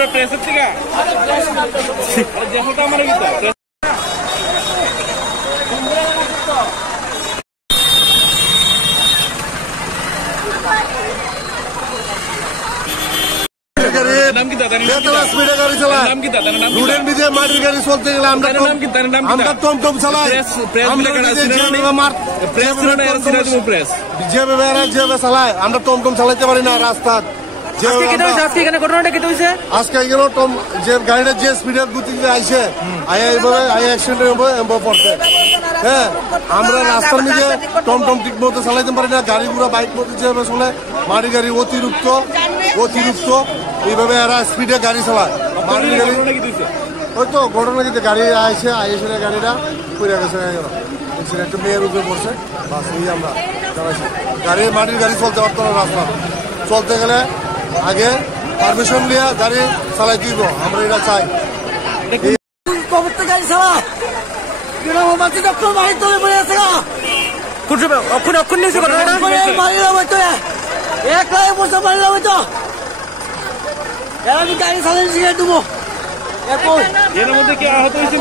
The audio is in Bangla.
আমরা প্রেসের থেকে দেখো তো আমার কি মাটির গাড়ি চলতে গেলে আমরা টমটম চালাই যেভাবে চালাই আমরা টমটম চালাইতে পারি না রাস্তা আজকে যে গাড়িটা যে স্পিডের গতিতে আইসে অ্যাক্সিডেন্ট পড়ছে। হ্যাঁ, আমরা রাস্তার মধ্যে টমটম ঠিক মতো চালাইতে পারি না, গাড়ি ঘোড়া বাইক মতো যেভাবে চলে মাটির গাড়ি অতিরিক্ত এইভাবে এরা স্পিডে গাড়ি চালায়। মাটির গাড়ি ওই তো ঘটনা কিন্তু গাড়ি আইসে গাড়িটা পড়ে গেছে, একটা মেয়ের উপরে পড়ছে। বাস এই আমরা মাটির গাড়ি চলতে পারতো না, রাস্তা চলতে গেলে আগে পারমিশন নিয়ে গাড়ি চালাই দিব, আমরা এটা চাই। গাড়ি চালায় আমি গাড়ি চালাই শিখে দেবো। এর মধ্যে কি আহত হয়েছে?